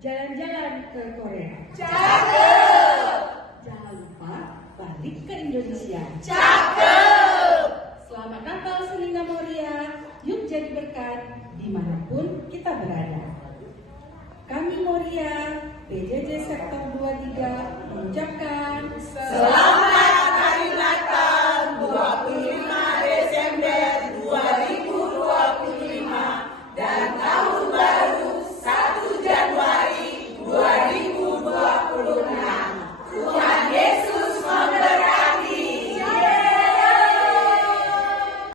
jalan-jalan ke Korea. Cakep. Jangan lupa balik ke Indonesia. Cakep. Selamat Natal Selina Moria. Yuk jadi berkat dimanapun kita berada. Kami Moria, PJJ Sektor 23 mengucapkan Selamat